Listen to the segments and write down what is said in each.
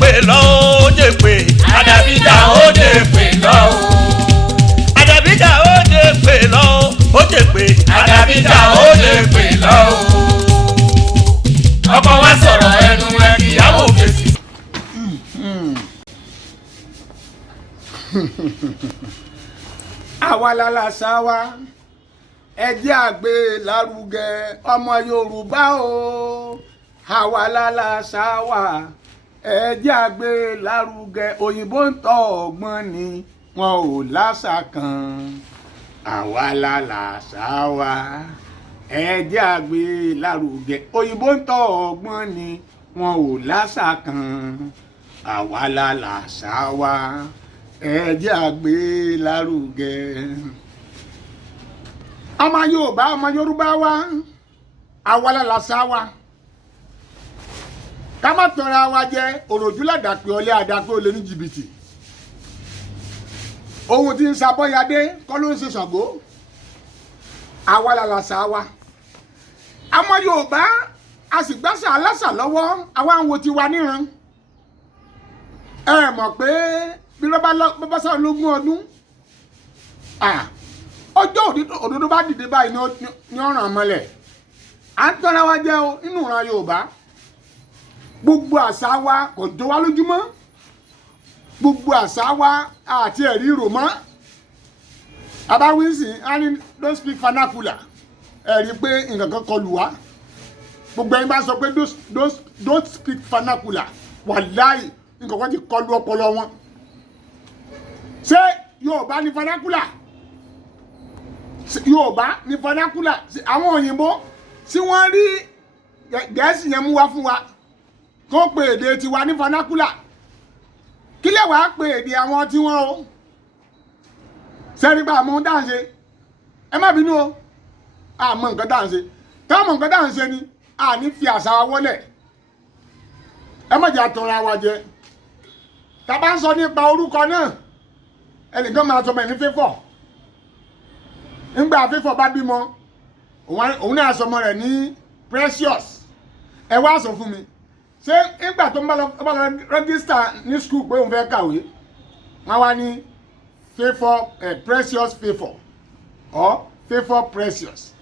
pè lọ ó jẹ pé. Àdàbíjà ó jẹ pè lọ. Àdàbíjà ó jẹ pè lọ ó jẹ pé. Àdàbíjà ó jẹ pè lọ. Ọkọ wa sọ̀rọ̀ ẹnu ẹ kíyàwó fèsì. Àwa lálàṣà wa ẹ jẹ́ àgbé lárugẹ ọmọ Yorùbá o. Àwa lálàṣà wa ẹ jẹ́ àgbé lárugẹ òyìnbó ń tọ́ ọgbọ́n ni wọn ò láṣà kan. Àwa lálàṣà wa ẹ jẹ́ àgbé lárugẹ òyìnbó ń tọ́ ọgbọ́n ni wọn ò láṣà kan. Àwa lálàṣà wa ẹ jẹ́ àgbé lárugẹ. Ọmọ Yorùbá ọmọ Yorùbá wa àwa lálàṣà wa ká má tanra wa jẹ òròjú ládàpẹ ọlẹ àdàpẹ olè ní jìbìtì. Ohun tí ń sabọ́yadé kọ́ ló ń ṣe Ṣàngó. Àwa lálàṣà wa ọmọ Yorùbá a sì gbàṣà aláṣà lọ́wọ́ àwa ń wo tiwa níran. Ẹ mọ̀ pé bí ló bá sá lógún ọdún ọjọ́ òdodo bá dìde báyìí ní ọ̀ràn mọ́lẹ̀. À ń tọ́ra wa jẹ́ o nínú ìran Yorùbá. Gbogbo àṣà wa kò jọ wá lójúmọ́. Gbogbo àṣà wa àti ẹ̀rí rò mọ́. Abáwísì á ní don't speak vernacular. Ẹ̀rí pé nǹkan kan kọlù wá. Gbogbo ẹni bá sọ pé don't speak vernacular. Wàláì nǹkan kan ti kọlù ọpọlọ wọn. Ṣé Yorùbá ní vernacular? Yorùbá ní vernacular. Àwọn òyìnbó tí wọ́n rí Gẹ̀ẹ́sì yẹn mú wá fún wa tó pe èdè tiwa ní vernacular. Kí lè wàá pe èdè àwọn tí wọ́n o? Sẹ́rígbà àmọ́ dáhùnṣe ẹ má bínú o àmọ́ nǹkan dáhùnṣe táwọn nǹkan dáhùnṣe ni a ní fi àṣà wa wọlẹ̀. Ẹ má jẹ́ àtọ̀ra wa jẹ. Tá bá ń sọ nípa orúkọ náà ẹnìkan máa sọmọ ẹni Favour. Nígbà Favour bá bímọ òun náà sọmọ rẹ̀ ní Precious. Ẹ wá sọ fún mi ṣé nígbà tó ń bá lọ rẹ́gísítà ní skul pé òun fẹ́ kàwé wọ́n wá ní Favour Precious Favour or Favour Precious.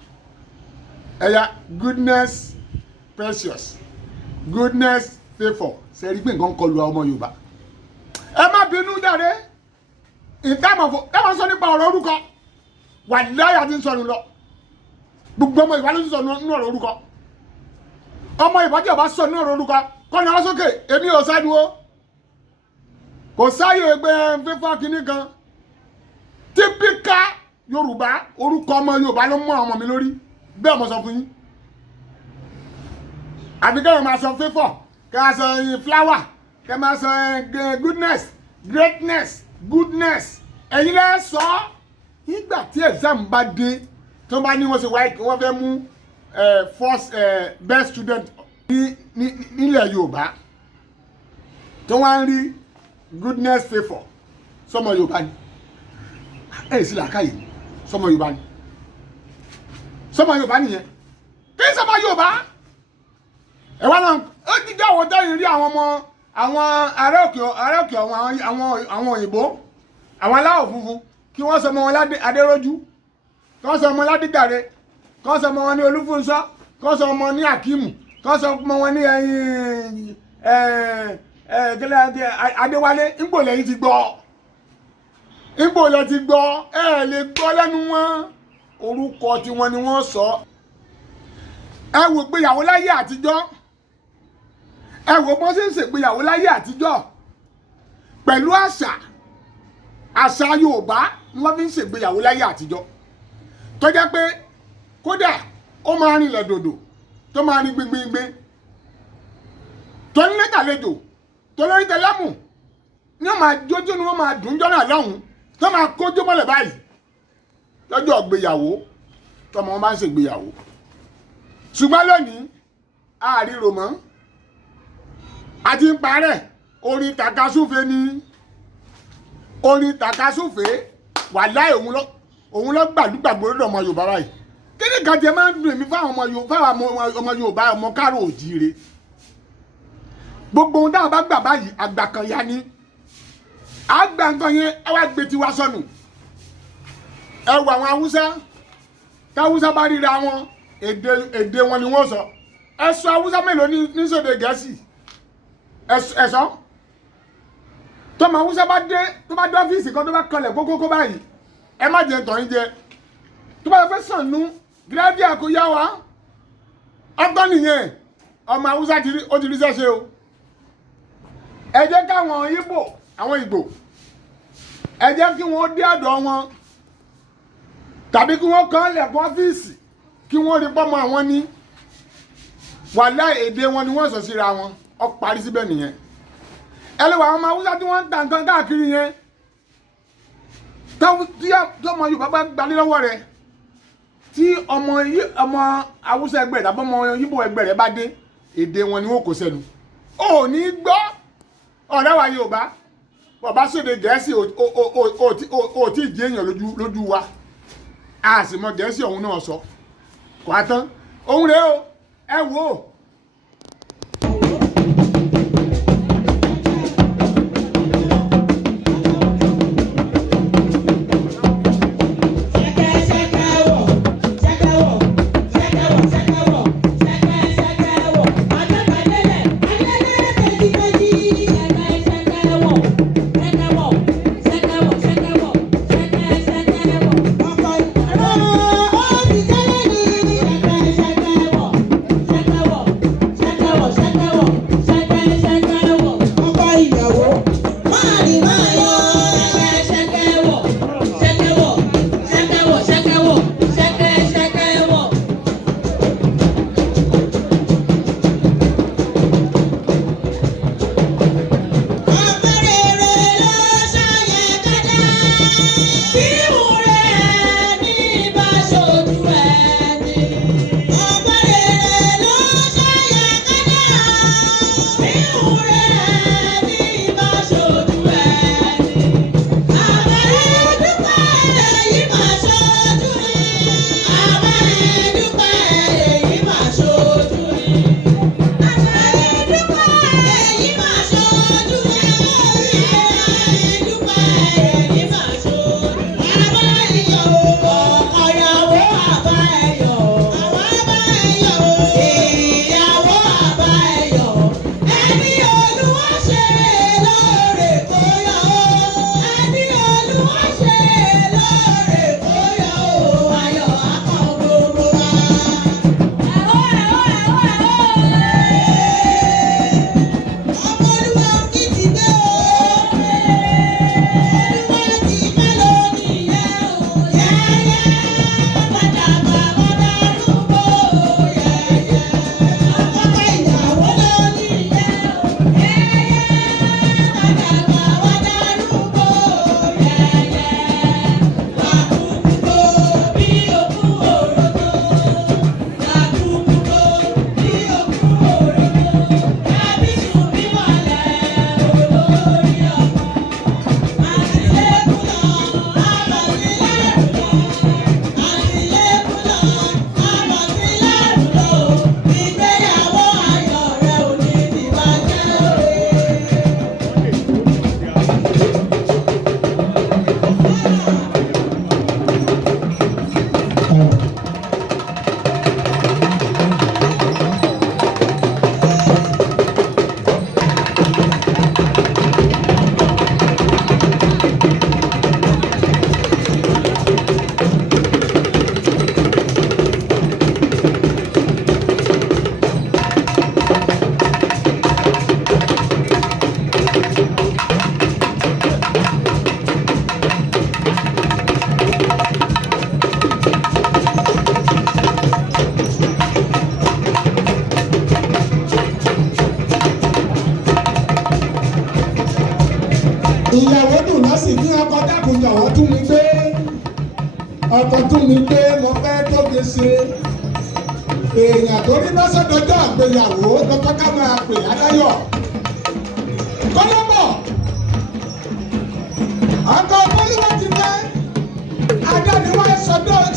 Ẹ̀yà Goodness Precious Goodness Favour. Ṣé rí pé nǹkan kọlu ọmọ Yorùbá? Ẹ má bínú jáde. Ìtàmọ̀ sọ nípa ọ̀rọ̀ orúkọ wà láyà tí ń sọnù lọ. Gbogbo ọmọ Yorùbá ló ń sọ nínú ọ̀rọ̀ orúkọ. Ọmọ Yorùbá tí ọba sọ nínú ọ̀rọ̀ orúkọ kọ́ni ọwọ́ sókè èmi ò sáájú o. Kò sáyè ẹgbẹ́ Favour kìíní kan. Típíkà Yorùbá orúkọ ọmọ Yorùbá ló mú àwọn ọmọ mi lórí. Bẹ́ẹ̀ mo sọ fún yín. Àbí kẹ́hìn máa sọ Favour, kẹ́ máa sọ flower, kẹ́ máa sọ goodness, greatness, goodness. Ẹ̀yin lẹ́ sọ nígbà tí exam bá dé tó bá ní wọ́n ṣe wáyé kí wọ́n fẹ́ mú first best student nílẹ̀ Yorùbá tó wá ń rí Goodness Favour sọmọ Yorùbá ni. Ẹ̀ sì làákàyè sọmọ Yorùbá ni. Sọmọ Yorùbá nìyẹn kí sọmọ Yorùbá. Ẹ wá náà ó ti jẹ́ àwọn tẹ́yìn rí àwọn ọmọ àwọn ará òkè àwọn òyìnbó àwọn aláwọ̀ funfun kí wọ́n sọ ọmọ wọn Adérójú, kí wọ́n sọ ọmọ Ládìgbàre, kí wọ́n sọ ọmọ wọn ní Olúfúnṣọ́, kí wọ́n sọ ọmọ ní Akíìmù, kí wọ́n sọ ọmọ wọn ní Adéwálé. Ńgbò lẹ́yìn ti gbọ́, ńgbò lẹ́ ti gbọ́, ẹ lè gbọ́ lẹ́nu wọn. Orúkọ tiwọn ni wọ́n sọ. Ẹ wò gbéyàwó láyé àtijọ́. Ẹ wò bó ṣe ń ṣègbéyàwó láyé àtijọ́ pẹ̀lú àṣà Yorùbá ni wọ́n fi ń ṣègbéyàwó láyé àtijọ́ tó jẹ́ pé kódà ó máa rìn lẹ́dòdò tó máa rìn gbingbingbe tó ní lẹ́tàlejò tó lórí tẹlẹ́mù ni wọ́n máa jójú ni wọ́n máa dùn jọ́nà lọ́hùn tó máa kójú mọ́lẹ̀ báyìí lọ́jọ́ ìgbéyàwó tọmọ wọn bá ń ṣègbéyàwó. Ṣùgbọ́n lónìí àárírò mọ́ àti ń parẹ́ orin tàkasúfè ni orin tàkasúfè wàláhì òun lọ gbàdúgbàgbò lọ́dọ̀ ọmọ Yorùbá báyìí. Kí ni kan jẹ máa ń dùn èmi fáwọn ọmọ Yorùbá ọmọ káàró òjíire. gbogbo ohun táwọn bá gbà báyìí àgbà kan ya ni àgbà nǹkan yẹn ẹ wá gbé tiwa sọnù ẹ wọ àwọn haúsá táwùsá bá ríra wọn èdè wọn ni wọ́n sọ ẹ sọ haúsá mélòó ní sóde Gẹ̀ẹ́sì ẹ sọ tọmọ haúsá bá dé tó bá dé ọ́fíìsì kan tó bá kanlẹ̀ kókókó báyìí ẹ má jẹ tọ̀yìn jẹ tó bá fẹ́ sànú gírádìà kò yá wa ọgbọ́n nìyẹn ọmọ haúsá ó ti rí sẹ́sẹ́ o ẹ jẹ́ káwọn Ìgbò àwọn Ìgbò ẹ jẹ́ kí wọ́n dé ọ̀dọ̀ wọn tàbí kí wọ́n kàn lẹ̀kùn ọ́fíìsì kí wọ́n rí pọ́mọ àwọn ní wàhálà èdè wọn ni wọ́n sọ síra wọn ó parí síbẹ̀ nìyẹn ẹ lè wà àwọn ọmọ haúsá tí wọ́n ń ta nǹkan káàkiri yẹn tí ọmọ Yorùbá bá gbalé lọ́wọ́ rẹ̀ tí ọmọ haúsá ẹgbẹ́ rẹ̀ tàbí ọmọ Ìgbò ẹgbẹ́ rẹ̀ bá dé èdè wọn ni wọ́n kò sẹ́nu ò ní gbọ́ ọ̀rẹ́ wa Yorùbá bàbá sóde Gẹ̀ẹ́sì ò tí ì jẹ́ èèyàn lójú wa a sì mọ Gẹ̀ẹ́sì ọ̀hún náà sọ kò á tán òun rèé o ẹ wò ó. ìyàwó dùn lọ́sìn ní ọkọ dákun jọ̀wọ́ tún mi gbé ọkọ tún mi gbé mo fẹ́ tóbi ṣe èèyàn tó ní lọ́sọ̀dọ́jọ́ àgbéyàwó lọ́kọ́ ká máa pè adáyọ̀ kọ́lọ́bọ̀ ọkọ̀ olúwa ti fẹ́ adániwá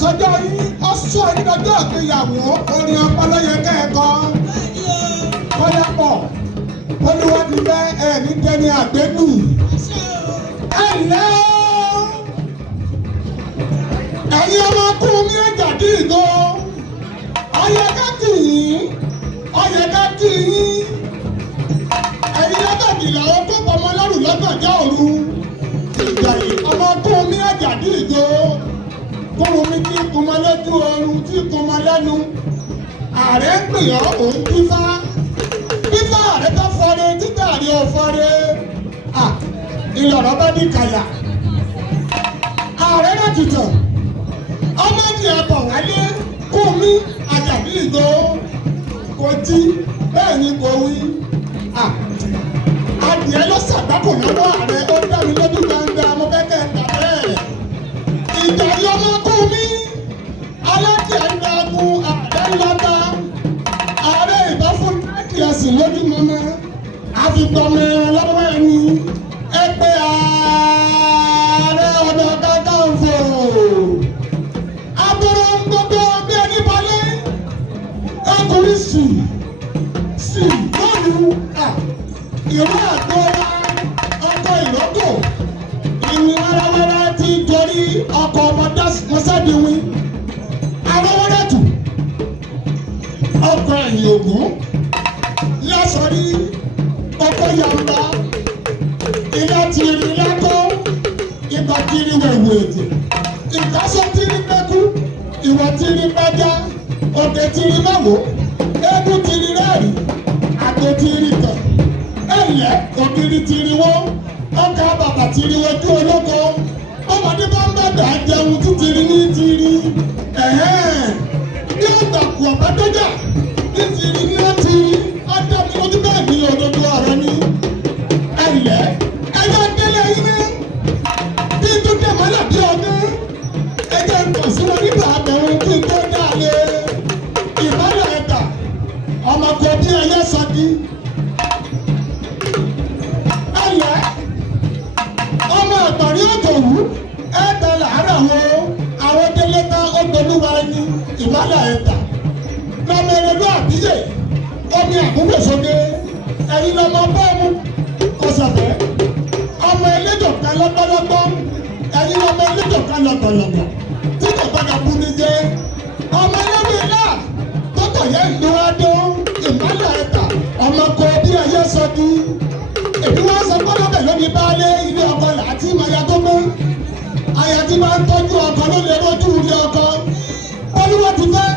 sọjọ́ yín ọ̀ṣọ́ ìdọ́jọ́ àgbéyàwó orin ọpọlọ yẹ kẹ́ẹ̀kọ́ kọ́lọ́bọ̀ olúwa. bẹ́ ẹ̀mí dẹni àgbẹ̀nù. ẹ ǹlẹ́ o ẹ̀yin ọmọkùnrin mi ẹ̀jà dì ìgò ọyẹ ká kì í ọyẹ ká kì í ẹ̀yin lọ́gàdìlà ó kó pọmọ lọ́rùn lọ́gànjọ́ òru ìgbà yìí ọmọkùnrin mi ẹ̀jà dì ìgò kóhun mi kí kọmọ lójú oorun tí kọmọ lẹ́nu ààrẹ ń pèyàn òun bífá bífá ààrẹ bá fọre títà ààrẹ ò fọre ìlọ̀rọ̀ bá ní kàyà ààrẹ náà tutù ọmọdé ẹbọ wálé kú mi àjàbí ìgò kò tí bẹ́ẹ̀ ni kò wí adìẹ ló ṣàgbákò lọ́wọ́ ààrẹ ó dá mi lójú gbangba mo fẹ́ kẹ́ ẹ̀ gbà bẹ́ẹ̀ ìjà yọmọ kú mi alájẹ ńlágun ààrẹ ńláta ààrẹ ìbá fún kíláàsì lójú mọ́mọ́ àfipọ́mọ ẹran lọ́wọ́ ẹni ẹgbẹ́ ààrẹ ọ̀nà kakanfò abúrò gbogbo bí ẹni balẹ̀ ọkùnrin sì lọ́nu ìró àgbọ̀ra ọkọ̀ ìrókò ìní wẹ́rẹ́wẹ́rẹ́ ti torí ọkọ̀ ọmọdé mọ́sádìwìn arọ́wọ́dẹ́tù ọkọ̀ ẹ̀yìn ògún lásọ̀rí ọkọ̀ yàmbá iná tìrì lákọ́ ìgbà tìrì wẹ̀wù èdè ìkásọ́ tìrì pẹ́kú ìwọ̀ tìrì pẹ́já òkè tìrì mẹ́wò eégún tìrì rẹ́ẹ̀rì àgbo tìrì tẹ̀ ẹ̀yẹ ògiri tìrì wọ́ ọkà bàbà tìrì wojú olóko ọmọdé bá ń bàbà jẹun títìrì ní tìrì bí ọ̀gbàkù ọ̀bádọ́jà ní tìrì ní ó tìrì ọjọ́ mi ojú bẹ́ẹ̀ ní òdodo ọ̀rọ̀ ni ẹ̀yẹ ẹ̀yẹ délé yín bí tó dé mọ́lẹ̀ bí ọdún ẹ̀jẹ̀ ń tọ̀ sí wọn nígbà àbẹ̀wò kí n tó dáre ìbálẹ̀ ẹ̀dà ọmọkò bí ẹyẹ sọdí ẹ̀yẹ ọmọ ẹ̀gbọ̀nrí òjòwú ẹ̀ẹ́dẹ̀ làárọ̀ wo àwọn délé tán ó gbẹlúwa ẹni ìbálẹ̀ ẹ̀dà lọ́mọ ẹ̀rẹ́dọ́ àbíyè omi àkúgbèsóge ẹ̀yin lọ́mọ bọ́ọ̀mù kọsàfẹ́ ọmọ ẹlẹ́jọ̀ kan lọ́gbọ́lọ́gbọ́ ẹ̀yin ọmọ ẹlẹ́jọ̀ kan lọ́gbọ̀lọ́gbọ̀ tí kò gbọdọ̀ bu ni jẹ́ ọmọ ẹlẹ́wẹ̀ náà tọ́tọ̀ yẹn ń lo adó ìmọ̀lẹ̀ ẹ̀ta ọmọ kọ bí ẹyẹ sọdí èmi wá sọ gbọ́dọ̀bẹ̀ lómi baálé ilé ọkọ làátí maya tó mú aya tí máa ń tọ́jú ọkọ ló lè rójú ilé ọkọ olúwa ti fẹ́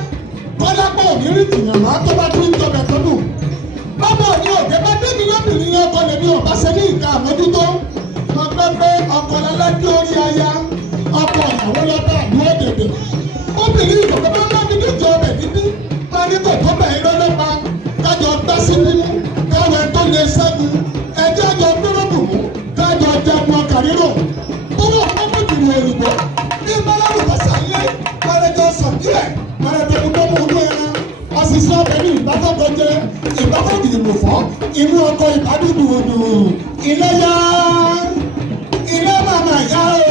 kọ́lápọ̀ òmìnirí tìǹà má tó bá tún tọbẹ̀ tó dùn bábà ní òde bá débi lóbìnrin ọkọ lèmi ò bá ṣe ní ìka àmójútó mo gbọ́ pé ọkọ lọ́lọ́dún orí aya ọkọ ìyàwó lọ́ba àdúrà dèdè obìnrin ìkọ̀kọ̀ bá má mi níjọ ọbẹ̀ dídí máa ní kò tó bẹ̀ irọ́ lọ́pa kájọ gbá sí mímú káwọn tó lè ṣẹ́gun ẹjẹ́ àjọ gbọ́dọ̀dùn mú kájọ jẹun ọkà rírò owó ọkọ̀ jùlọ òyìnbó ní bọ́lárù bọ́sà ilé mọ̀rẹ́jọ sọ̀kílẹ̀ mọ̀rẹ́jọ gbogbo olú ẹran ọ̀sísọ́ ọbẹ̀ ní ìbáfọ́kọ̀jẹ ìbáfọ́kìdìbò fọ́ inú ọkọ̀ ìbádùdù odò ilé yá ilé màmá yá o.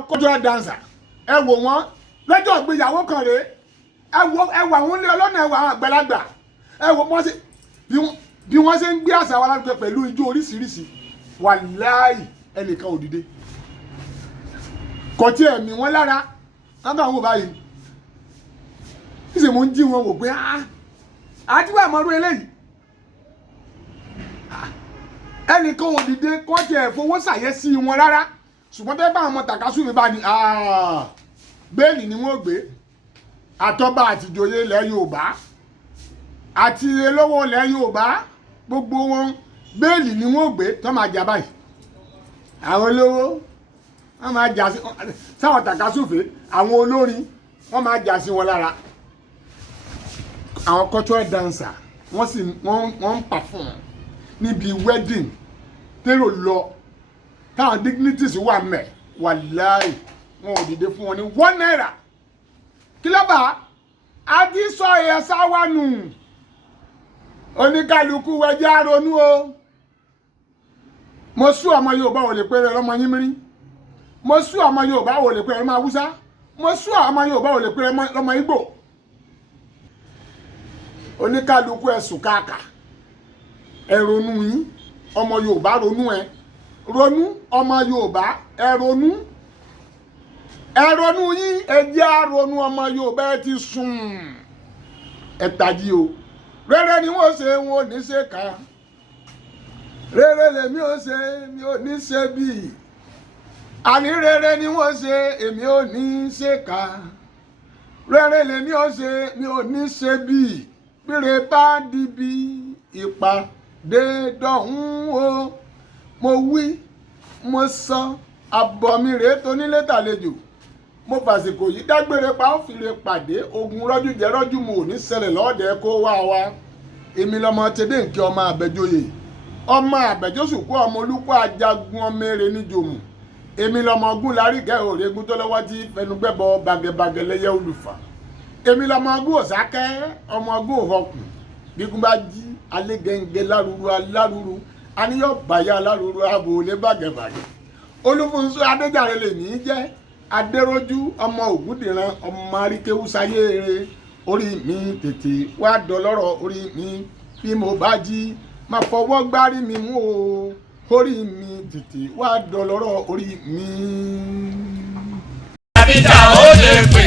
àwọn cultural dancer ẹ wò wọ́n lọ́jọ́ ìgbéyàwó kan rèé ẹ wò àwọn ilé ọlọ́nà ẹ wò àwọn àgbàlagbà ẹ wò bí wọ́n ṣe ń gbé àṣà wa lárugẹ pẹ̀lú ijó oríṣiríṣi wàláì ẹnìkan ò dìde kò tí ẹ̀mí wọn lára lábẹ́ àwọn báyìí níṣẹ́ mo ń jí wọn wò pé àti wà mọ́rú eléyìí ẹnìkan ò dìde kọ́ tí ẹ̀ fowó ṣàyẹ́sí wọn rárá ṣùgbọ́n tẹ́ bá àwọn tàkásùnmí bá ní bẹ́ẹ̀lì ni wọ́n gbé àtọ́ba àtìjòyè ilẹ̀ Yorùbá àti olówó ilẹ̀ Yorùbá gbogbo wọn bẹ́ẹ̀lì ni wọ́n gbé tó máa jà báyìí àwọn olówó wọ́n máa jà sí sáwọn tàkásùnfé àwọn olórin wọ́n máa jà sí wọn lára àwọn cultural dancer wọ́n ń perform níbi wedding tèrò lọ táwọn dignities wà mẹ́ wàláì wọn ò dìde fún wọn ní 1 naira kí ló bá a ti sọ ẹ̀sà wa nù oníkálukú wẹjẹ́ àrònú o mo sú ọmọ Yorùbá ò lè pé rẹ lọ́mọ yín mìírí mo sú ọmọ Yorùbá ò lè pé rẹ lọ́mọ Haúsá mo sú ọmọ Yorùbá ò lè pé rẹ lọ́mọ Ìgbò oníkálukú ẹ̀sùn káàkà ẹ ronú yín ọmọ Yorùbá ronú ronú ọmọ Yorùbá ẹ ronú yín ẹ jẹ́ àronú ọmọ Yorùbá ẹ ti sùn ẹ tají o rere ni wọ́n ṣe wọn ò ní ṣe kà rere lèmi ò ṣe mi ò ní ṣe bíi àní rere ni wọ́n ṣe èmi ò ní ṣe kà rere lèmi ò ṣe mi ò ní ṣe bíi bíre bá dìbì ìpàdé dọ̀hún o mo wí mo sọ àbọ̀ mi rèé tó nílé tàlejò mo fàsìkò yìí dágbére pa ó fìrè pàdé ogun rọ́jú jẹ́ rọ́jú mo ò ní ṣẹlẹ̀ lọ́ọ̀dẹ̀ kó wá wa èmi lọmọ tẹdẹ nkẹ ọmọ àbẹjọyè ọmọ àbẹjọsùkú ọmọ olùkọ ajagun ọmọ èrè níjòmù èmi lọmọ ogun lárígẹ òrègùn tó lọ́wọ́ tí fẹnugbẹbọ bàgẹbàgẹ lẹyẹ olùfà èmi lọmọ ogun òsákẹ ọmọ ogun òhọkùn gígùn bá jí alẹ́ gẹ́ngẹ́ alárúurú aníyọ bàyà alárúurú ààbò olè bàgẹbàgẹ olúfúnṣọ adéjàre lèmi jẹ́ adéròjú ọmọ ògúndìran ọmọ aríkéwú sáyé eré orí mi tètè wá dọlọ́rọ̀ orí mi bí mo bá jí máa fọwọ́ gbárí mi mú o orí mi tètè wá dọlọ́rọ̀ orí mi. àbíjà ó lè pè